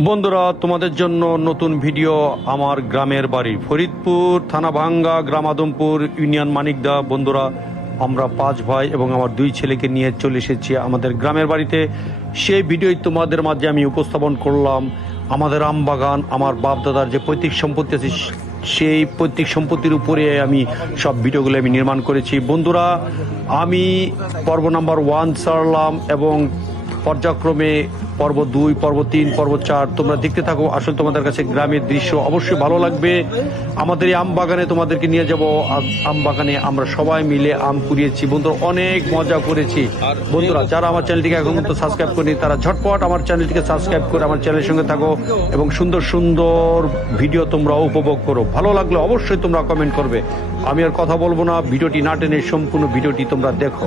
বন্ধুরা, তোমাদের জন্য নতুন ভিডিও আমার গ্রামের বাড়ি, ফরিদপুর থানা ভাঙ্গা গ্রাম আদমপুর ইউনিয়ন মানিকদা। বন্ধুরা, আমরা পাঁচ ভাই এবং আমার দুই ছেলেকে নিয়ে চলে এসেছি আমাদের গ্রামের বাড়িতে। সেই ভিডিওই তোমাদের মাঝে আমি উপস্থাপন করলাম আমাদের আম বাগান আমার বাপ দাদার যে পৈতৃক সম্পত্তি আছে, সেই পৈতৃক সম্পত্তির উপরে আমি সব ভিডিওগুলো আমি নির্মাণ করেছি। বন্ধুরা, আমি পর্ব নাম্বার ওয়ান ছাড়লাম এবং পর্যায়ক্রমে পর্ব দুই, পর্ব তিন, পর্ব চার তোমরা দেখতে থাকো। আসলে তোমাদের কাছে গ্রামের দৃশ্য অবশ্যই ভালো লাগবে। আমাদের এই আম বাগানে তোমাদেরকে নিয়ে যাব। আম বাগানে আমরা সবাই মিলে আম কুড়িয়েছি। বন্ধুরা, অনেক মজা করেছি। বন্ধুরা, যারা আমার চ্যানেলটিকে এখন পর্যন্ত সাবস্ক্রাইব করেনি, তারা ঝটপট আমার চ্যানেলটিকে সাবস্ক্রাইব করে আমার চ্যানেলের সঙ্গে থাকো এবং সুন্দর সুন্দর ভিডিও তোমরা উপভোগ করো। ভালো লাগলে অবশ্যই তোমরা কমেন্ট করবে। আমি আর কথা বলব না। ভিডিওটি না টেনে সম্পূর্ণ ভিডিওটি তোমরা দেখো।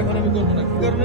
এখন আমি করব না। কি করবে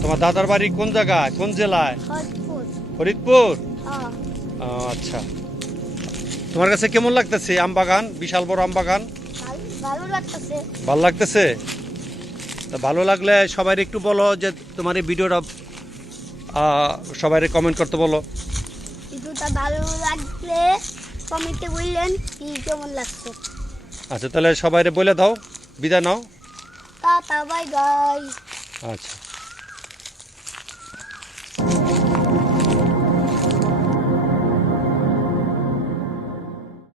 তোমার দাদার বাড়ি কোন জায়গায়? কোন জেলায়? ফরিদপুর আচ্ছা। তোমার কাছে কেমন লাগতেছে আম বাগান বিশাল বড় আম বাগান ভালো লাগতেছে। তা ভালো লাগলে সবাই একটু বলো যে তোমার এই ভিডিওটা সবাই কমেন্ট করতে বলো। ভিডিওটা ভালো লাগলে কমেন্টে বললেন কি কেমন লাগছে। আচ্ছা তাহলে সবাই বলে দাও বিদায় নাও। Bye-bye, guys. Acha.